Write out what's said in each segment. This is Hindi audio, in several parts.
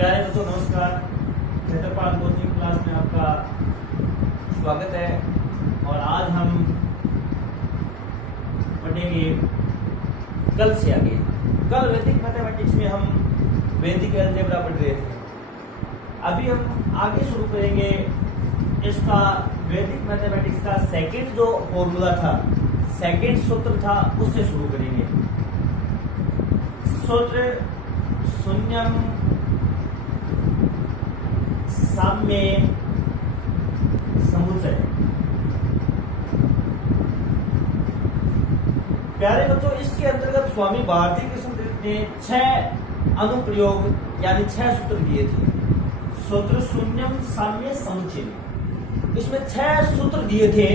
प्यारे बच्चों नमस्कार। क्षेत्रपाल कोचिंग क्लास में आपका स्वागत है। और आज हम पढ़ेंगे कल से आगे। कल वैदिक मैथमेटिक्स में हम वैदिक अलजेब्रा पढ़ रहे थे। अभी हम आगे शुरू करेंगे इसका वैदिक मैथमेटिक्स का सेकंड जो फॉर्मूला था, सेकंड सूत्र था, उससे शुरू करेंगे। सूत्र शून्यम साम्य समुच्चय। प्यारे बच्चों, इसके अंतर्गत स्वामी भारती कृष्ण तीर्थ ने 6 अनुप्रयोग यानी 6 सूत्र दिए थे। सूत्र शून्यम साम्य समुच्चय, इसमें 6 सूत्र दिए थे,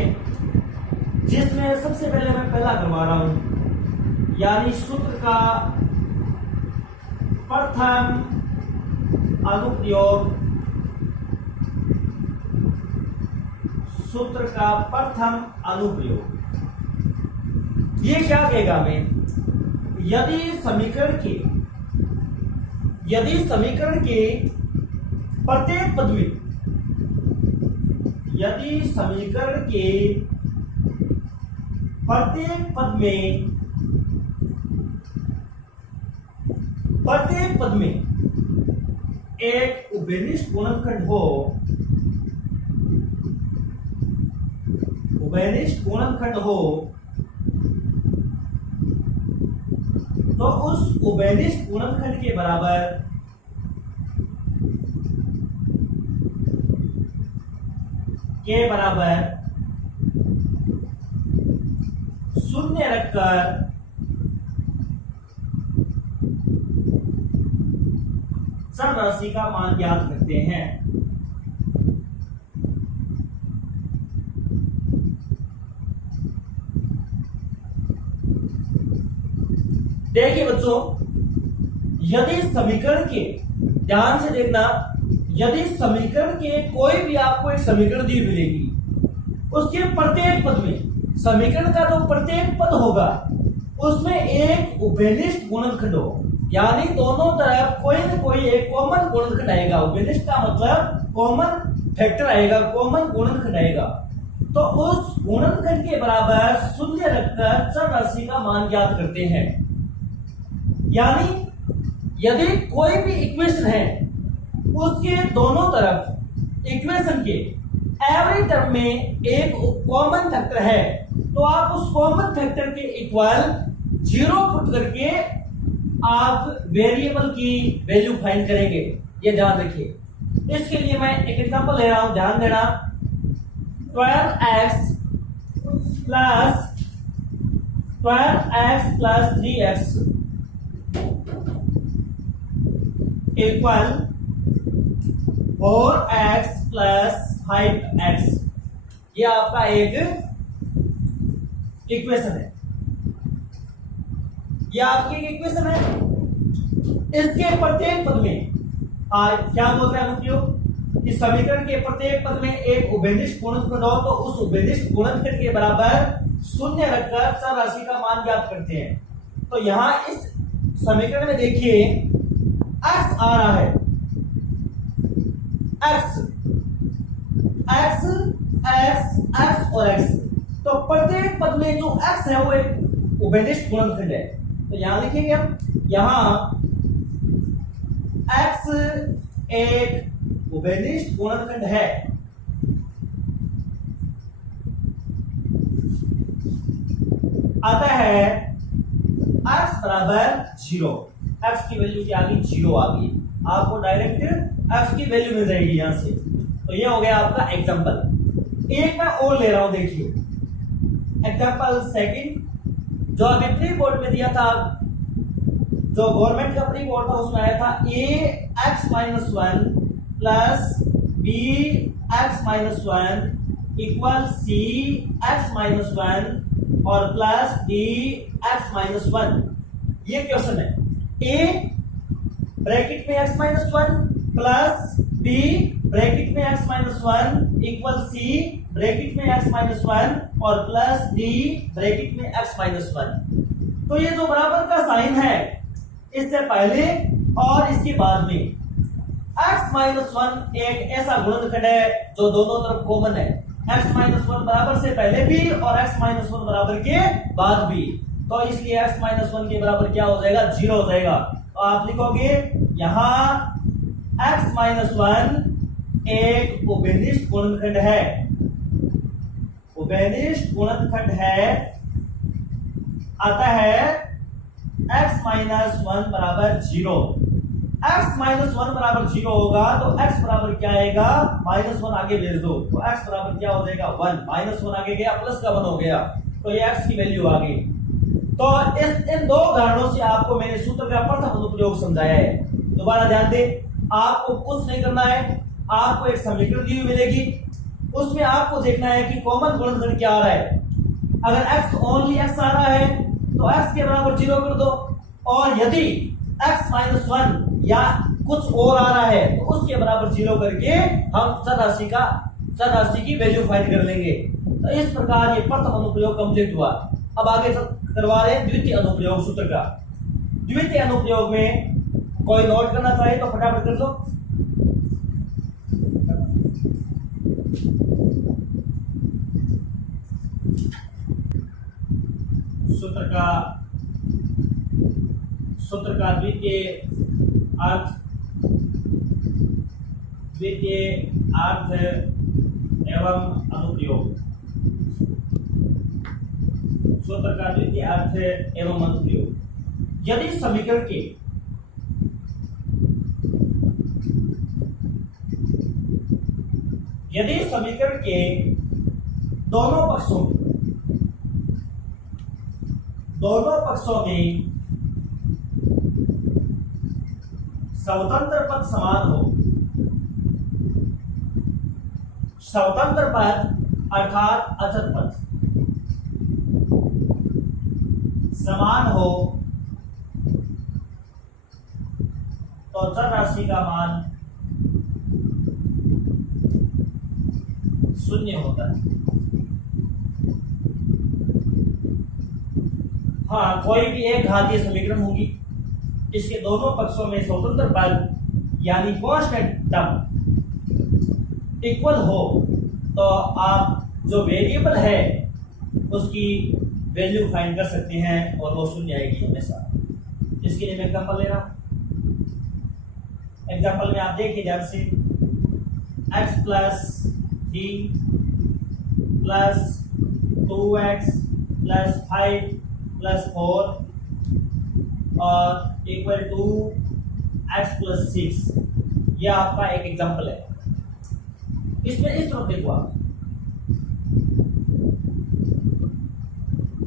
जिसमें सबसे पहले मैं पहला करवा रहा हूं, यानी सूत्र का प्रथम अनुप्रयोग। सूत्र का प्रथम अनुप्रयोग ये क्या कहेगा हमें? यदि समीकरण के प्रत्येक पद में, यदि समीकरण के प्रत्येक पद में एक उभयनिष्ठ गुणनखंड हो, तो उस उभयनिष्ठ गुणनखंड के बराबर शून्य रखकर चर राशि का मान ज्ञात करते हैं। देखिए बच्चों, यदि समीकरण के, ध्यान से देखना, यदि समीकरण के कोई भी आपको एक समीकरण दी मिलेगी, उसके प्रत्येक पद में, समीकरण का जो प्रत्येक पद होगा उसमें एक उभयनिष्ठ गुणनखंड हो, यानी दोनों तरफ कोई न कोई एक कॉमन गुणनखंड आएगा। उभयनिष्ठ का मतलब कॉमन फैक्टर आएगा, कॉमन गुणनखंड आएगा। तो उस गुणनखंड के बराबर शून्य रखकर चर राशि का मान ज्ञात करते हैं। यानी यदि कोई भी इक्वेशन है, उसके दोनों तरफ इक्वेशन के एवरी टर्म में एक कॉमन फैक्टर है, तो आप उस कॉमन फैक्टर के इक्वल 0 पुट करके आप वेरिएबल की वैल्यू फाइंड करेंगे। ये ध्यान रखिए। इसके लिए मैं एक एग्जांपल ले रहा हूं, ध्यान देना। 12x plus 3x equal 4x plus 5x। ये आपका एक इक्वेशन है, ये आपकी एक इक्वेशन है। इसके प्रत्येक पद में क्या बोल रहे हैं अनुप्रयोग? इस समीकरण के प्रत्येक पद में एक उभयनिष्ठ गुणनखंड हो, तो उस उभयनिष्ठ गुणनखंड के बराबर शून्य रखकर चर राशि का मान ज्ञात करते हैं। तो यहां इस समीकरण में देखिए x आ रहा है, x और x। तो प्रत्येक पद में जो x है वो एक उभयनिष्ठ गुणनखंड है। तो यहां लिखेंगे हम, यहां x एक उभयनिष्ठ गुणनखंड है। आता है x बराबर 0। x की वैल्यू क्या आ गई? 0 आ गई। आपको डायरेक्ट x की वैल्यू मिल जाएगी यहां से। तो ये हो गया आपका एग्जांपल। एक मैं और ले रहा हूं, देखिए एग्जांपल सेकंड, जो अभी प्री बोर्ड में दिया था, जो गवर्नमेंट का प्री बोर्ड था, उसमें आया था ax-1 plus bx-1 equal cx-1 और प्लस dx-1। ये क्वेश्चन है। a ब्रैकेट में x-1 प्लस b ब्रैकेट में x-1 इक्वल c ब्रैकेट में x-1 और प्लस d ब्रैकेट में x-1। तो ये जो बराबर का साइन है, इससे पहले और इसके बाद में x माइनस वन एक ऐसा गुणनखंड है जो दोनों तरफ कॉमन है, x माइनस वन बराबर से पहले भी और x माइनस वन बराबर के बाद भी, तो इसलिए x माइनस वन के बराबर क्या हो जाएगा, 0 हो जाएगा। तो आप लिखोगे यहां x माइनस वन एक उभयनिष्ठ गुणनखंड है, उभयनिष्ठ गुणनखंड है, आता है x माइनस वन बराबर 0। x माइनस वन बराबर 0 होगा तो x बराबर क्या आएगा, माइनस वन आगे भेज दो तो x बराबर क्या हो जाएगा, 1, माइनस वन आगे गया प्लस का 1 हो गया, तो ये x की वैल्यू आ गई। तो इन दो उदाहरणों से आपको मैंने सूत्र का प्रथम अनुप्रयोग समझाया है। दोबारा ध्यान दें, आपको कुछ नहीं करना है, आपको एक समीकरण दी हुई मिलेगी, उसमें आपको देखना है कि कॉमन गुणनखंड क्या आ रहा है। अगर x ओनली x आ रहा है तो x के बराबर 0 कर दो, और यदि x माइनस वन या कुछ और आ रहा है तो उसके बराबर 0 करके हम चर राशि की वैल्यू फाइंड कर लेंगे। तो इस प्रकार ये प्रथम अनुप्रयोग कंप्लीट हुआ। अब आगे करवा रहे हैं द्वितीय अनुप्रयोग सूत्र का। द्वितीय अनुप्रयोग में कोई नोट करना चाहे तो फटाफट कर लो। सूत्र का द्वितीय अर्थ एवं अनुप्रयोग। सूत्र का द्वितीय अर्थ एवं अनुप्रयोग। यदि समीकरण के दोनों पक्षों में स्वतंत्र पद समान हो, स्वतंत्र पद अर्थात अचर पद समान हो तो चर राशि का मान 0 होता है। हाँ, कोई भी एक घातीय समीकरण होगी, इसके दोनों पक्षों में स्वतंत्र पद यानी कांस्टेंट टर्म इक्वल हो तो आप जो वेरिएबल है उसकी वैल्यू फाइंड कर सकते हैं और वो 0 आएगी हमेशा। इसके लिए मैं एग्जांपल ले रहा हूं। एग्जांपल में आप देखिए ध्यान से, x plus 3 plus 2x plus 5 plus 4 और इक्वल टू x प्लस 6, यह आपका एक एग्जांपल है। इसमें इस तरफ देखो आप,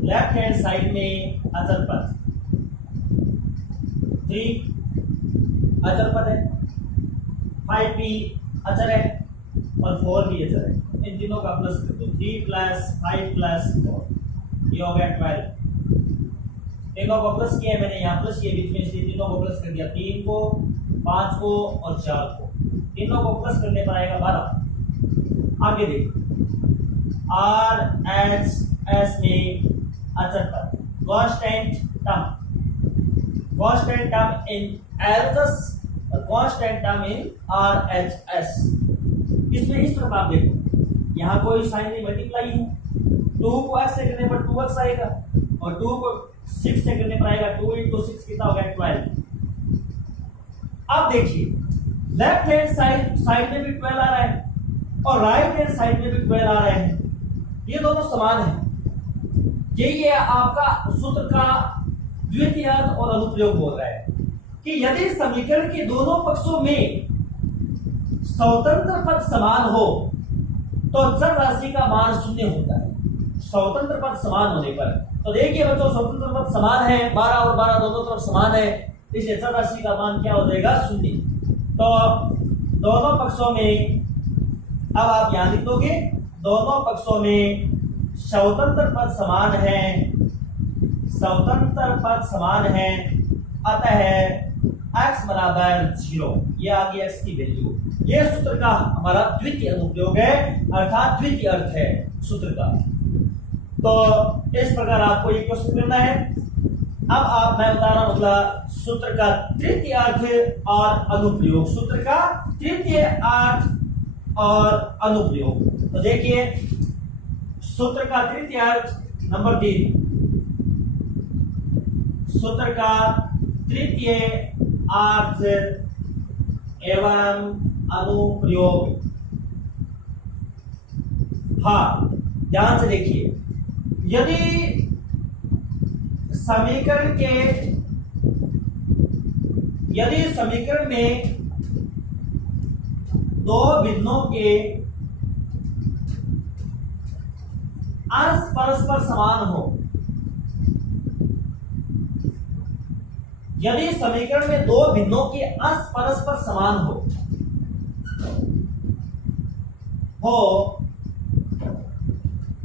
लेफ्ट हैंड साइड में अचर पद 3 अचर पद है, 5 भी अचर है और 4 भी अचर है। इन तीनों का प्लस कर दो, 3 प्लस 5 प्लस 4, ये हो गया 12। तीनों को प्लस किया मैंने, यहाँ प्लस किया बीच में, इसलिए तीनों को प्लस कर दिया, 3 को 5 को और 4 को, तीनों को प्लस करने पर आएगा 12। आगे देखो, RHS में अचर पद, कांस्टेंट टर्म इन LHS और कांस्टेंट टर्म इन RHS। इसमें इस तरफ आप देखो, यहाँ कोई साइन नहीं, मल्टीप्लाई है, 2 को x से करने पर 2x आएगा और 2 को 6 से करने पर आएगा 2 × 6 कितना हो गया, 12। अब देखिए, लेफ्ट हैंड साइड में भी 12 आ रहा है और राइट हैंड साइड में भी 12 आ रहा है, ये दोनों समान है। यही है आपका सूत्र का द्वितीय अर्थ और अनुप्रयोग बोल रहा है कि यदि समीकरण के दोनों पक्षों में स्वतंत्र पद समान हो तो चर राशि का मान 0 होता है, स्वतंत्र पद समान होने पर। तो देखिए बच्चों, स्वतंत्र पद समान है, 12 और 12 दोनों तरफ समान है, इसलिए चर राशि का मान क्या हो जाएगा, 0। तो दोनों पक्षों में, अब आप यहां लिख दोगे, दोनों पक्षों में स्वतंत्र पद समान है, स्वतंत्र पद समान है, अतः x बराबर 0, ये आ गई x की वैल्यू। ये सूत्र का हमारा द्वितीय अनुप्रयोग है, अर्थात द्वितीय अर्थ है सूत्र का। तो इस प्रकार आपको ये क्वेश्चन करना है। मैं बता रहा हूं अगला सूत्र का तृतीय अर्थ और अनुप्रयोग। सूत्र का तृतीय अर्थ और अनुप्रयोग। तो देखिए सूत्र का तृतीय अर्थ नंबर 3, सूत्र का तृतीय अर्थ एवं अनुप्रयोग। हाँ, ध्यान से देखिए, यदि समीकरण में दो भिन्नों के अंश परस्पर समान हो, यदि समीकरण में दो भिन्नों के अंश परस्पर समान हो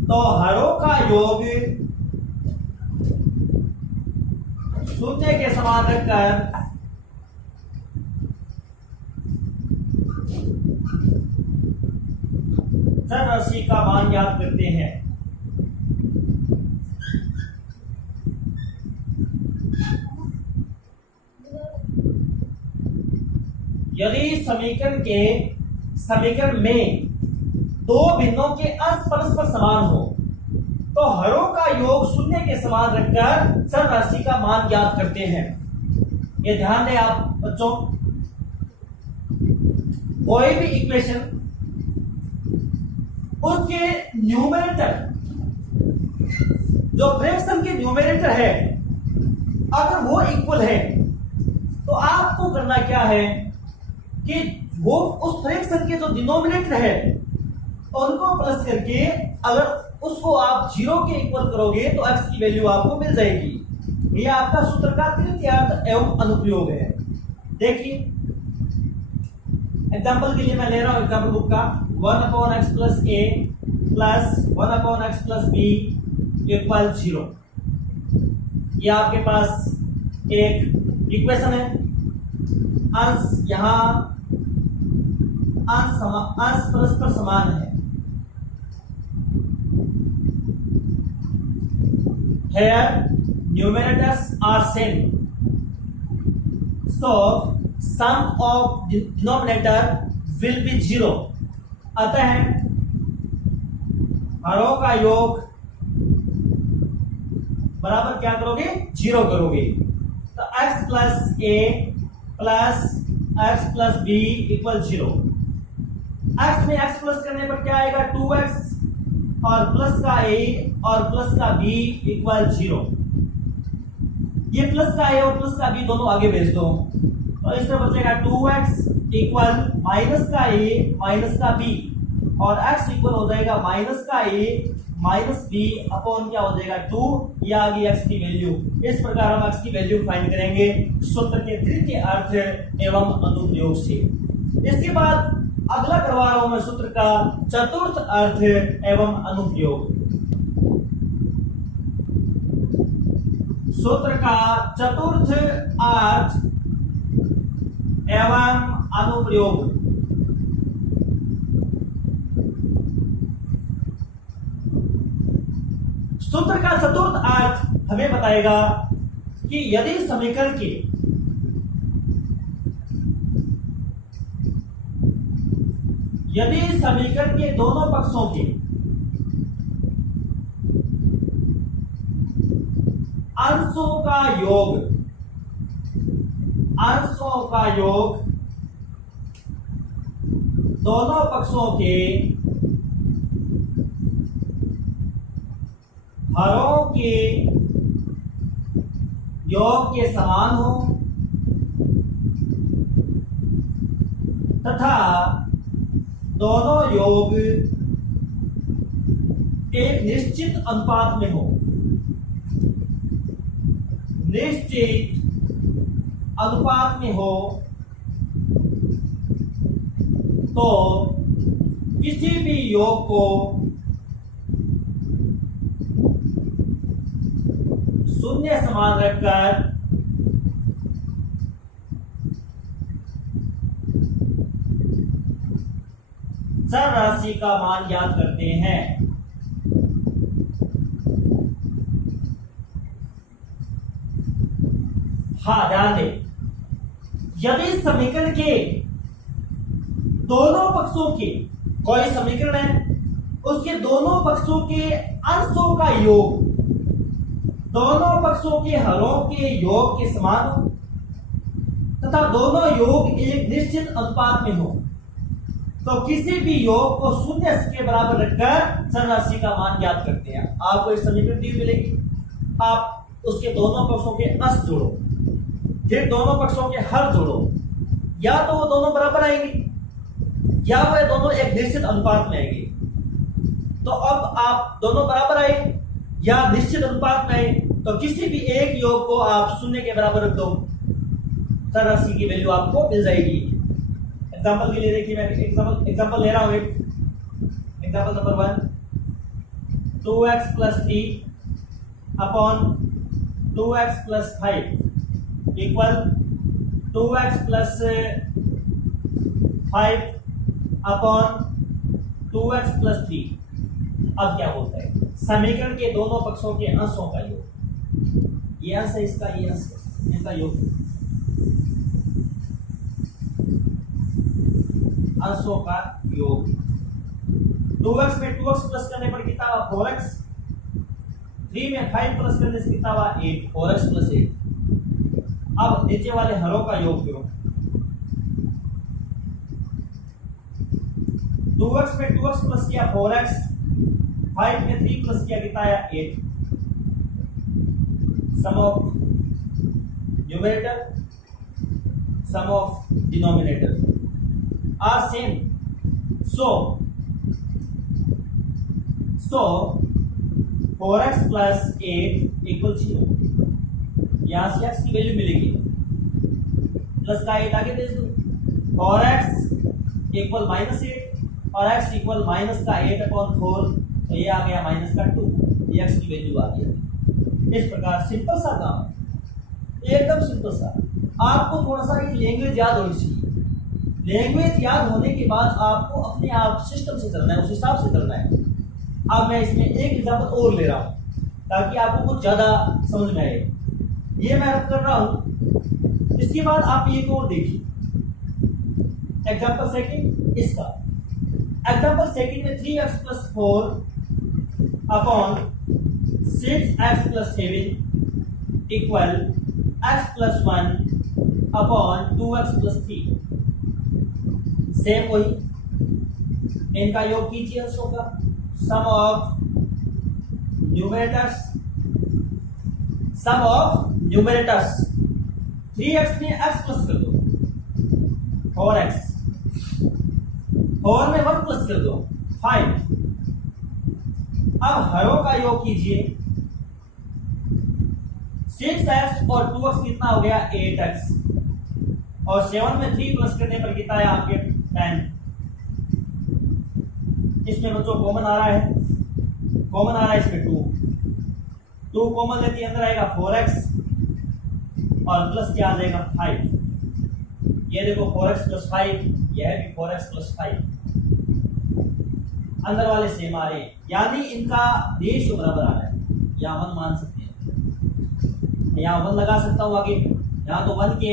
तो हरों का योग शून्य के समान रखकर चर राशि का मान ज्ञात करते हैं। यदि समीकरण में दो भिन्नों के अंश परस्पर समान हो तो हरों का योग शून्य के समान रखकर चर राशि का मान ज्ञात करते हैं। ये ध्यान दें आप बच्चों, कोई भी इक्वेशन उसके न्यूमरेटर, जो फ्रैक्शन के न्यूमरेटर है, अगर वो इक्वल है तो आपको करना क्या है कि वो उस फ्रैक्शन के जो डिनोमिनेटर है उनको प्लस करके अगर उसको आप 0 के इक्वल करोगे तो x की वैल्यू आपको मिल जाएगी। ये आपका सूत्र का तृतीय अर्थ एवं अनुप्रयोग है। देखिए एग्जांपल के लिए मैं ले रहा हूं एग्जांपल बुक का 1/x plus a plus 1/x plus b equal 0। ये आपके पास एक इक्वेशन है। अंश यहां अंश परस्पर समान है। Here numerators are same, so sum of denominator will be 0। अतः हरों का योग बराबर क्या करोगे, 0 करोगे। तो x plus a plus x plus b equal 0। x में x प्लस करने पर क्या आएगा, 2x और प्लस का a और प्लस का b इक्वल 0। ये प्लस का a और प्लस का b दोनों आगे भेज दो तो इस तरह बचेगा 2x इक्वल माइनस का a माइनस का b और x इक्वल हो जाएगा माइनस का a माइनस b अपॉन क्या हो जाएगा 2। ये आ गई x की वैल्यू। इस प्रकार हम x की वैल्यू फाइंड करेंगे सूत्र के तृतीय अर्थ एवं अनुप्रयोग से। इसके बाद अगला करवा रहा हूं मैं सूत्र का चतुर्थ अर्थ एवं अनुप्रयोग। सूत्र का चतुर्थ अर्थ एवं अनुप्रयोग। सूत्र का चतुर्थ अर्थ हमें बताएगा कि यदि समीकरण के दोनों पक्षों के अंशों का योग दोनों पक्षों के हरों के योग के समान हो तथा दोनों योग एक निश्चित अनुपात में हो। निश्चित अनुपात में हो तो किसी भी योग को शून्य समान रखकर चर राशि का मान ज्ञात करते हैं। हाँ ध्यान दें, यदि समीकरण के दोनों पक्षों के, कोई समीकरण है उसके दोनों पक्षों के अंशों का योग दोनों पक्षों के हरों के योग के समान हो तथा दोनों योग एक निश्चित अनुपात में हो तो किसी भी योग को शून्य के बराबर रखकर चर राशि का मान ज्ञात करते हैं। आपको एक समीकरण दी मिलेगी, आप उसके दोनों पक्षों के अंश जोड़ो, फिर दोनों पक्षों के हर जोड़ो, या तो वो दोनों बराबर आएंगे या वह दोनों एक निश्चित अनुपात में आएंगे। तो अब आप दोनों बराबर आए या निश्चित अनुपात में आए तो किसी भी एक योग को आप शून्य के बराबर रख दो, चर राशि की वैल्यू आपको मिल जाएगी। एग्जांपल के लिए देखिए, मैं एग्जांपल ले रहा हूं। Example number 1, 2x + 3 upon 2x + 5 equal 2x + 5 upon 2x + 3। अब क्या होता है, समीकरण के दोनों पक्षों के अंशों का योग, ये अंश है इसका, ये अंश है, इनका योग, अंशों का योग। 2x में 2x प्लस करने पर कितना हुआ 4x, 3 में 5 प्लस करने से कितना हुआ 8, 4x + 8। अब नीचे वाले हरों का योग करो, 2x में 2x प्लस किया 4x, 5 में 3 प्लस किया कितना आया 8। Sum of numerator sum of denominator are same, so 4x + 8 = 0। यहां से x की वैल्यू मिलेगी, प्लस का 8 आगे भेज दो, 4x = -8 और x = -8/4, तो ये आ गया -2, ये x की वैल्यू आ गई। इस प्रकार सिंपल सा काम है, एकदम सिंपल सा। आपको थोड़ा सा ये लैंग्वेज याद होनी चाहिए। लैंग्वेज याद होने के बाद आपको अपने आप सिस्टम से चलना है, उस हिसाब से चलना है। अब मैं इसमें एक एग्जांपल और ले रहा हूं ताकि आपको कुछ ज्यादा समझ में आए। ये मैं रब कर रहा हूं, इसके बाद आप एक और देखिए। एग्जांपल सेकंड इसका, एग्जांपल सेकंड में 3x + 4 upon 6x + 7 equal x + 1 upon 2x + 3। Same वही, इनका योग कीजिए अंशों का, सम ऑफ न्यूमरेटर्स 3x में x प्लस कर दो, 4x, 4 में 1 प्लस कर दो 5। अब हरों का योग कीजिए, 6x और 2x कितना हो गया 8x, और 7 में 3 प्लस करने पर कितना है आपके 10। इसमें बच्चों कॉमन आ रहा है, कॉमन आ रहा है इसमें 2 कॉमन लेते ही अंदर आएगा 4x और प्लस क्या आ जाएगा 5। ये देखो 4x + 5, यह भी 4x + 5, अंदर वाले सेम आ रहे हैं, यानी इनका रेशियो बराबर आ रहा है। यहाँ 1 मान सकते हैं, यहाँ 1 लगा सकता हूँ आगे, यहाँ तो 1 के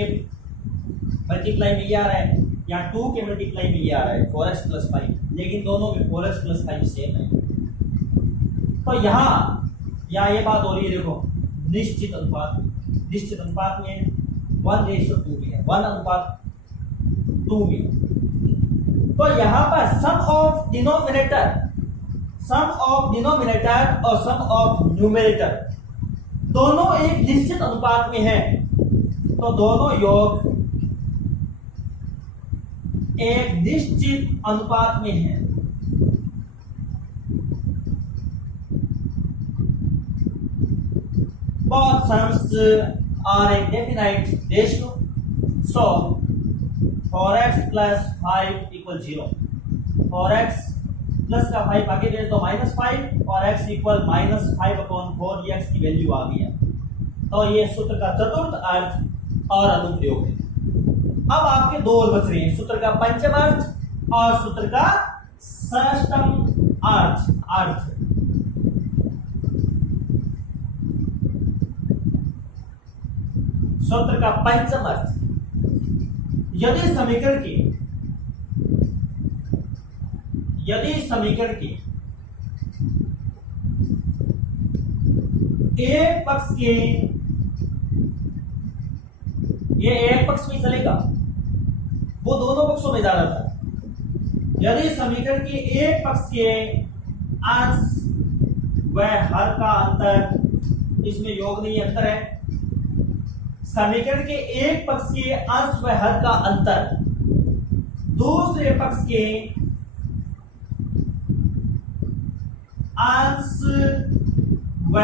मल्टीप्लाई में ये आ रहा है, यहाँ 2 के मल्टीप्लाई में ये आ रहा है 4x + 5, लेकिन दोनों में 4x + 5 सेम है। तो यहाँ ये बात हो रही है, देखो निश्चित अनुपात में 1:2 में है, 1:2 में। तो यहाँ पर सम ऑफ डिनोमिनेटर और सम ऑफ न्यूमरेटर दोनों एक निश्चित अनुपात में है, तो दोनों योग एक निश्चित अनुपात में है। Both sums are a definite ratio, so 4x + 5 = 0। 4x plus का 5 आगे भेज दो -5 और x = -5/4, ये x की वैल्यू आ गई है। तो ये सूत्र का चतुर्थ अर्थ और अनुप्रयोग है। अब आपके दो और बच रहे हैं, सूत्र का पंचम अर्थ और सूत्र का षष्ठम अर्थ। सूत्र का पंचम अर्थ, यदि समीकरण के एक पक्ष के, ये एक पक्ष में चलेगा, वो दोनों पक्षों में जा रहा था। यदि समीकरण के एक पक्ष के अंश व हर का अंतर, इसमें योग नहीं अंतर है, समीकरण के एक पक्ष के अंश व हर का अंतर दूसरे पक्ष के अंश व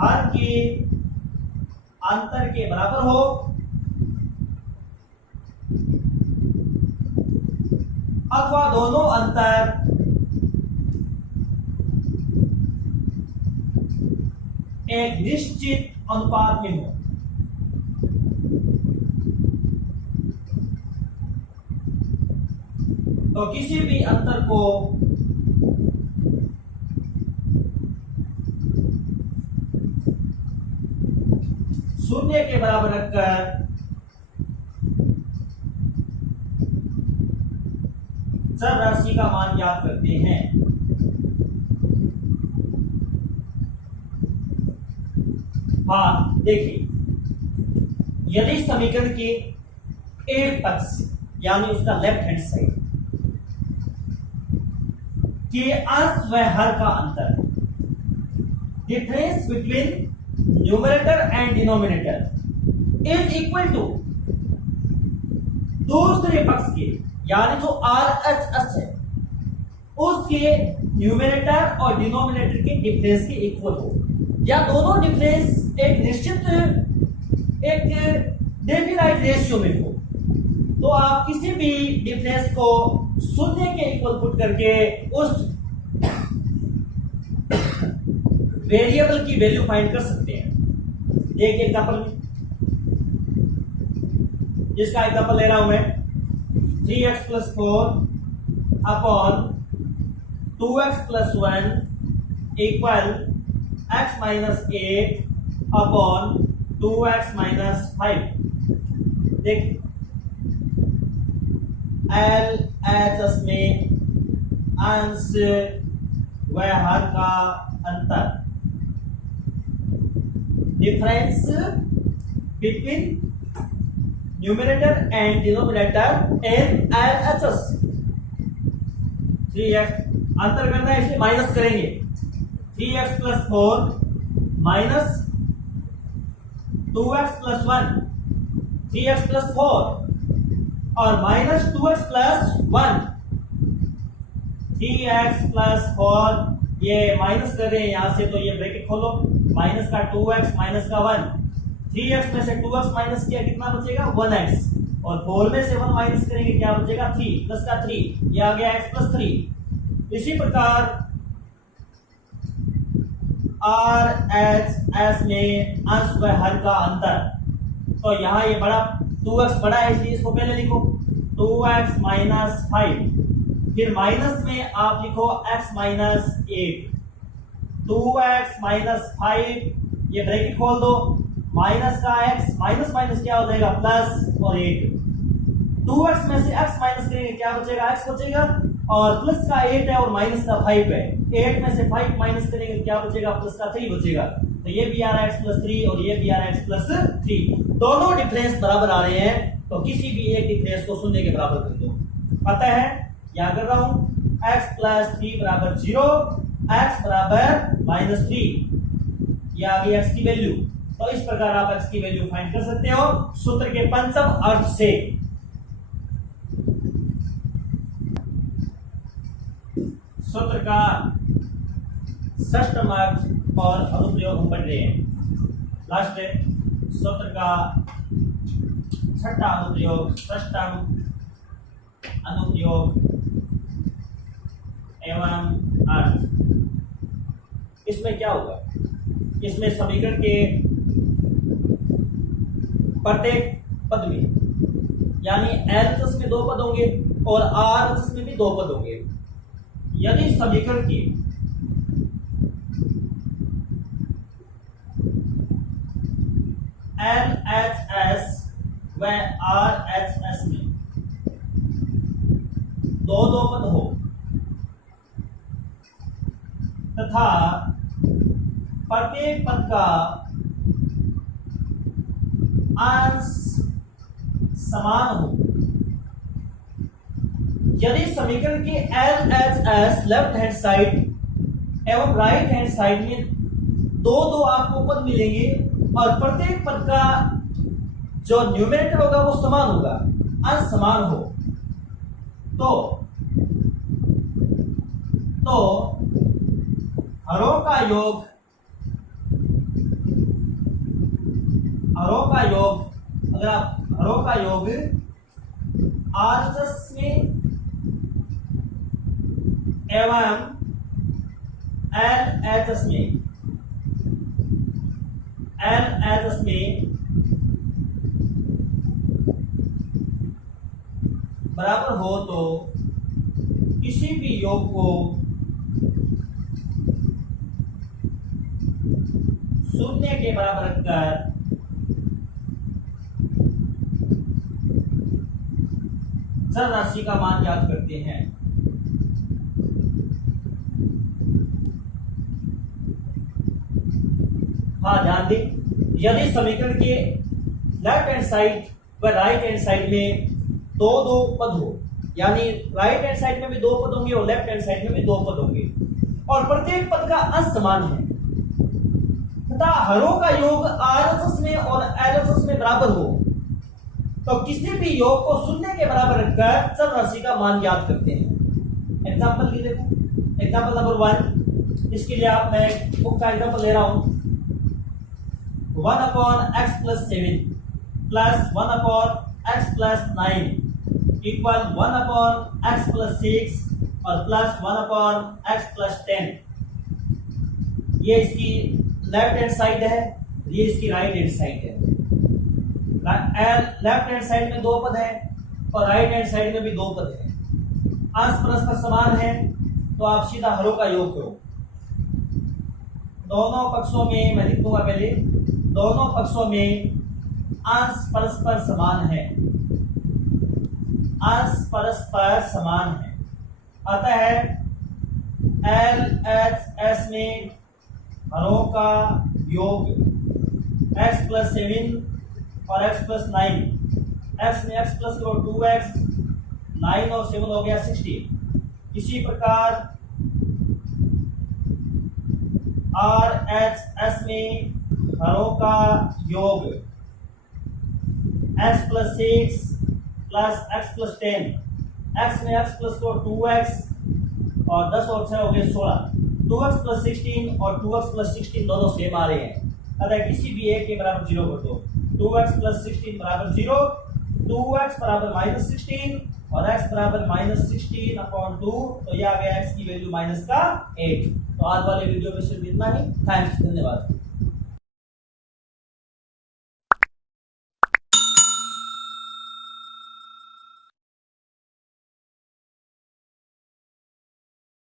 हर के अंतर के बराबर हो, अथवा दोनों अंतर एक निश्चित अनुपात में हो। तो किसी भी अंतर को शून्य के बराबर रखकर चर राशि का मान ज्ञात करते हैं। हाँ देखिए, यदि समीकरण के एक पक्ष यानी उसका लेफ्ट हैंड साइड के अंश व हर का अंतर, difference between numerator and denominator is equal to दूसरे पक्ष के यानी जो RHS है उसके न्यूमरेटर और डिनोमिनेटर के डिफरेंस के इक्वल हो, या दोनों डिफरेंस एक निश्चित एक डेफिनाइट रेशियो में हो। तो आप किसी भी डिफरेंस को शून्य के इक्वल पुट करके उस वेरिएबल की वैल्यू फाइंड कर सकते हैं। एक एग्जांपल में, जिसका एग्जांपल ले रहा हूं मैं, 3x + 4 upon 2x + 1 equal x - 8 upon 2x - 5। देख LHS में अंश व हर का अंतर, difference between numerator and denominator in LHS। 3x अंतर करना है इसलिए माइनस करेंगे, 3x + 4 माइनस 2x + 1, 3x + 4 और माइनस 2x + 1, 3x + 4 ये माइनस कर रहे हैं यहां से, तो ये ब्रैकेट खोलो, माइनस का 2x माइनस का 1, 3x में से 2x माइनस किया कितना बचेगा 1x, और 4 में से 1 माइनस करेंगे क्या बचेगा 3, प्लस का 3, ये आ गया x + 3। इसी प्रकार RHS में अंश व हर का अंतर, तो यहां ये बड़ा 2x बड़ा है इसलिए इसको पहले लिखो 2x - 5, फिर माइनस में आप लिखो x - 8, 2x - 5 ये ब्रैकेट खोल दो, माइनस का x माइनस माइनस क्या हो जाएगा प्लस और 8, 2x में से x माइनस करेंगे क्या बचेगा x बचेगा, और प्लस का 8 है और माइनस का 5 है, 8 में से 5 माइनस करेंगे क्या बचेगा प्लस का 3 बचेगा। तो ये भी आ रहा है x + 3 और ये भी आ रहा है x + 3, दोनों डिफरेंस बराबर आ रहे हैं, तो किसी भी एक डिफरेंस को शून्य के बराबर कर दो। पता है क्या कर रहा हूं, x + 3 = 0, x = -3, ये आ गई x की वैल्यू। तो इस प्रकार आप x की वैल्यू फाइंड कर सकते हो सूत्र के पंचम अर्थ से। सूत्र का षष्ठम अर्थ और अनुप्रयोग हम पढ़ रहे हैं। लास्ट सूत्र का छठा अनुप्रयोग, षष्ठम अनुप्रयोग एवं अर्थ। इसमें क्या होगा, इसमें समीकरण के प्रत्येक पद में यानी LHS में 2 पद होंगे और RHS में भी 2 पद होंगे। यदि समीकरण के LHS एस व आर एच एस में दो दो पद हो तथा प्रत्येक पद का अंश समान हो, यदि समीकरण के L H S left hand side एवं राइट हैंड साइड में दो दो आपको पद मिलेंगे और प्रत्येक पद का जो न्यूमरेटर होगा वो समान होगा, अंश समान हो, तो हरों का योग अगर आप हरों का योग आरएचएस में एवं एलएचएस में बराबर हो तो किसी भी योग को शून्य के बराबर रखकर चर राशि का मान ज्ञात करते हैं। हाँ, ध्यान दें, यदि समीकरण के लेफ्ट हैंड साइड व राइट हैंड साइड में दो दो पद हो, यानी राइट हैंड साइड में भी दो पद होंगे और लेफ्ट हैंड साइड में भी दो पद होंगे और प्रत्येक पद का अंश समान है तथा हरों का योग आरएचएस में और एलएचएस में बराबर हो, तो किसी भी योग को शून्य के बराबर रखकर चर राशि का मान ज्ञात करते हैं। एग्जाम्पल ले देखो, एग्जाम्पल नंबर 1, इसके लिए आप मैं बुक का एग्जाम्पल ले रहा हूं। 1/x+7 plus 1/x+9 equal 1/x+6 और प्लस 1/x+10। ये इसकी लेफ्ट हैंड साइड है, ये इसकी राइट हैंड साइड है। लेफ्ट हैंड साइड में दो पद है और राइट हैंड साइड में भी दो पद है, अंश परस्पर समान है, तो आप सीधा हरों का योग करो। दोनों पक्षों में मैं लिख दूंगा पहले, दोनों पक्षों में अंश परस्पर समान है, अंश परस्पर समान है, अतः एलएचएस में हरों का योग x+7 और x+9, x में x प्लस करो 2x, 9 और 7 हो गया 16। इसी प्रकार RHS में हरों का योग x+6 प्लस x+10, x में x प्लस करो 2x और 10 और 6 हो गए 16। 2x+16 और 2x+16 दोनों सेम आ रहे हैं, अतः किसी भी एक के बराबर 0 कर दो। 2x+16 बराबर 0, 2x बराबर -16 और x बराबर -16/2, तो यह आ गया x की वैल्यू -8। तो आज वाले वीडियो में सिर्फ इतना ही। थैंक्स, धन्यवाद।